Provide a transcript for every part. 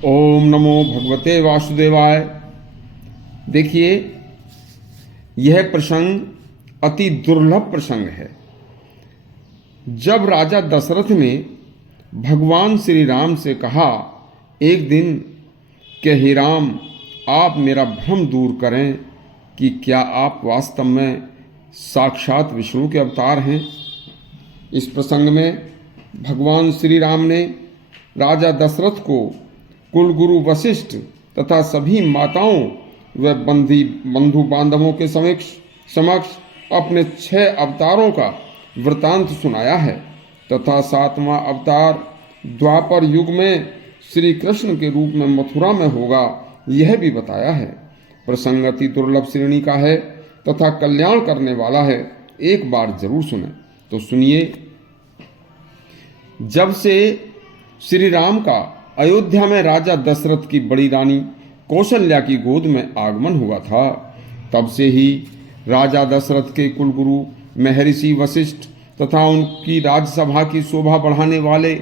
ओम नमो भगवते वासुदेवाय। देखिए, यह प्रसंग अति दुर्लभ प्रसंग है। जब राजा दशरथ ने भगवान श्री राम से कहा एक दिन कि हे राम, आप मेरा भ्रम दूर करें कि क्या आप वास्तव में साक्षात विष्णु के अवतार हैं। इस प्रसंग में भगवान श्री राम ने राजा दशरथ को कुलगुरु वशिष्ठ तथा सभी माताओं व बंधु बांधवों के समक्ष अपने 6 अवतारों का वृतांत सुनाया है तथा 7वां अवतार द्वापर युग में श्री कृष्ण के रूप में मथुरा में होगा, यह भी बताया है। प्रसंग अति दुर्लभ श्रेणी का है तथा कल्याण करने वाला है। एक बार जरूर सुने तो सुनिए। जब से श्री राम का अयोध्या में राजा दशरथ की बड़ी रानी कौशल्या की गोद में आगमन हुआ था, तब से ही राजा दशरथ के कुलगुरु महर्षि वशिष्ठ तथा उनकी राजसभा की शोभा बढ़ाने वाले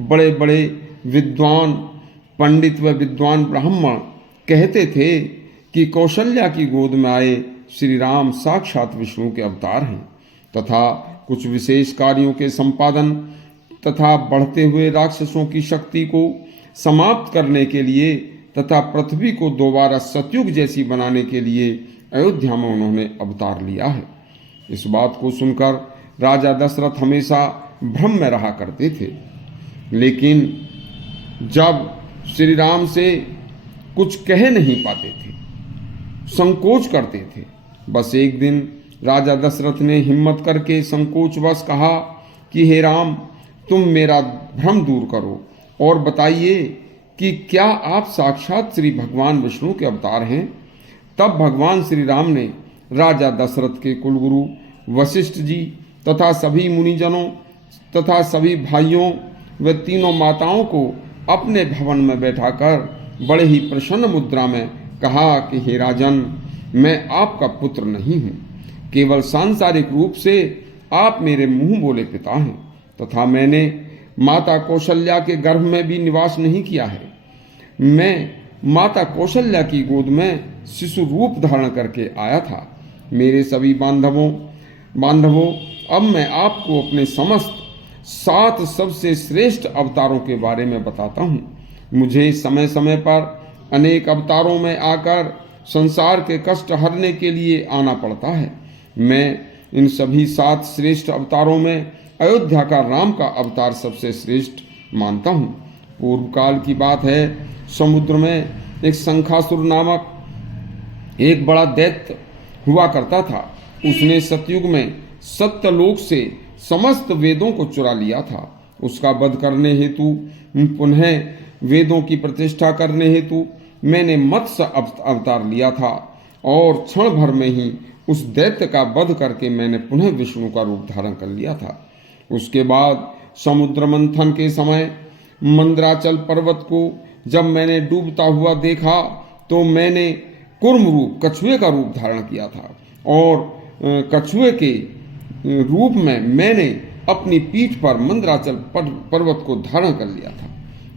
बड़े बड़े विद्वान पंडित व विद्वान ब्राह्मण कहते थे कि कौशल्या की गोद में आए श्री राम साक्षात विष्णु के अवतार हैं तथा कुछ विशेष कार्यों के संपादन तथा बढ़ते हुए राक्षसों की शक्ति को समाप्त करने के लिए तथा पृथ्वी को दोबारा सतयुग जैसी बनाने के लिए अयोध्या में उन्होंने अवतार लिया है। इस बात को सुनकर राजा दशरथ हमेशा भ्रम में रहा करते थे, लेकिन जब श्री राम से कुछ कह नहीं पाते थे, संकोच करते थे। बस एक दिन राजा दशरथ ने हिम्मत करके संकोचवश कहा कि हे राम, तुम मेरा भ्रम दूर करो और बताइए कि क्या आप साक्षात श्री भगवान विष्णु के अवतार हैं। तब भगवान श्री राम ने राजा दशरथ के कुलगुरु वशिष्ठ जी तथा सभी मुनिजनों तथा सभी भाइयों व तीनों माताओं को अपने भवन में बैठाकर बड़े ही प्रसन्न मुद्रा में कहा कि हे राजन, मैं आपका पुत्र नहीं हूँ, केवल सांसारिक रूप से आप मेरे मुंह बोले पिता हैं तथा मैंने माता कौशल्या के गर्भ में भी निवास नहीं किया है। मैं माता कौशल्या की गोद में शिशु रूप धारण करके आया था। मेरे सभी बांधवों, अब मैं आपको अपने समस्त 7 सबसे श्रेष्ठ अवतारों के बारे में बताता हूँ। मुझे समय समय पर अनेक अवतारों में आकर संसार के कष्ट हरने के लिए आना पड़ता है। मैं इन सभी 7 श्रेष्ठ अवतारों में अयोध्या का राम का अवतार सबसे श्रेष्ठ मानता हूँ। पूर्व काल की बात है, समुद्र में एक शंखासुर नामक एक बड़ा दैत्य हुआ करता था। उसने सतयुग में सत्यलोक से समस्त वेदों को चुरा लिया था। उसका वध करने हेतु पुनः वेदों की प्रतिष्ठा करने हेतु मैंने मत्स्य अवतार लिया था और क्षण भर में ही उस दैत्य का वध करके मैंने पुनः विष्णु का रूप धारण कर लिया था। उसके बाद समुद्र मंथन के समय मंदराचल पर्वत को जब मैंने डूबता हुआ देखा तो मैंने कूर्म रूप कछुए का रूप धारण किया था और कछुए के रूप में मैंने अपनी पीठ पर मंदराचल पर्वत को धारण कर लिया था।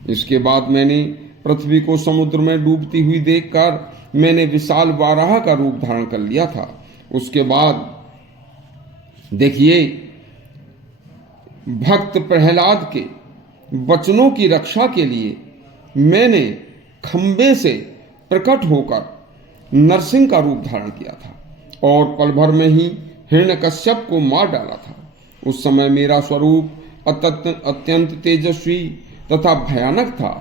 इसके बाद मैंने पृथ्वी को समुद्र में डूबती हुई देखकर मैंने विशाल वाराह का रूप धारण कर लिया था। उसके बाद देखिए, भक्त प्रहलाद के वचनों की रक्षा के लिए मैंने खंबे से प्रकट होकर नरसिंह का रूप धारण किया था और पल भर में ही हिरण्यकश्यप को मार डाला था। उस समय मेरा स्वरूप अत्यंत तेजस्वी तथा भयानक था।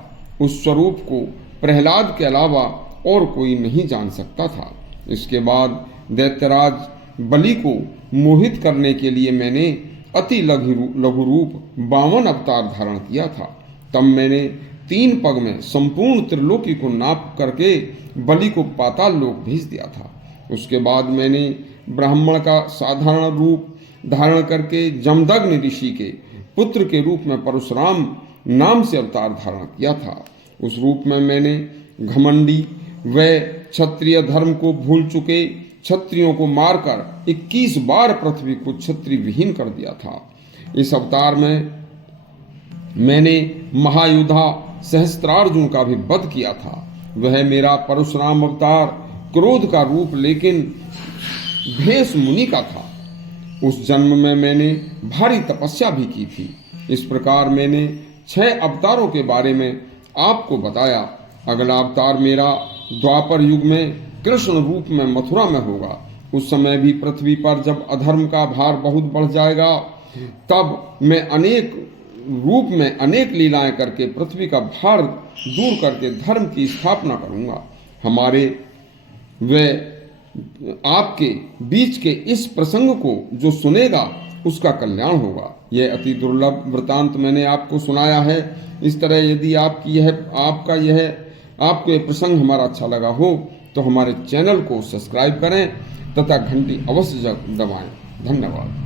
उस स्वरूप को प्रहलाद के अलावा और कोई नहीं जान सकता था। इसके बाद दैत्यराज बलि को मोहित करने के लिए मैंने अति लघु रूप 52 अवतार धारण किया था। तब मैंने 3 पग में संपूर्ण त्रिलोकी को नाप करके बलि को पाताल लोक भेज दिया था। उसके बाद मैंने ब्राह्मण का साधारण रूप धारण करके जमदग्नि ऋषि के पुत्र के रूप में परशुराम नाम से अवतार धारण किया था। उस रूप में मैंने घमंडी व क्षत्रिय धर्म को भूल चुके क्षत्रियों को मारकर 21 बार पृथ्वी को क्षत्रिय विहीन कर दिया था। इस अवतार में मैंने महायुधा सहस्त्रार्जुन का भी वध किया था। वह मेरा परशुराम अवतार क्रोध का रूप लेकिन भेष मुनि का था। उस जन्म में मैंने भारी तपस्या भी की थी। इस प्रकार मैंने 6 अवतारों के बारे में आपको बताया। अगला अवतार मेरा द्वापर युग में कृष्ण रूप में मथुरा में होगा। उस समय भी पृथ्वी पर जब अधर्म का भार बहुत बढ़ जाएगा, तब मैं अनेक रूप में अनेक लीलाएं करके पृथ्वी का भार दूर करके धर्म की स्थापना करूंगा। हमारे वे आपके बीच के इस प्रसंग को जो सुनेगा उसका कल्याण होगा। यह अति दुर्लभ वृतांत मैंने आपको सुनाया है। इस तरह यदि आपको यह प्रसंग हमारा अच्छा लगा हो तो हमारे चैनल को सब्सक्राइब करें तथा घंटी अवश्य दबाएं। धन्यवाद।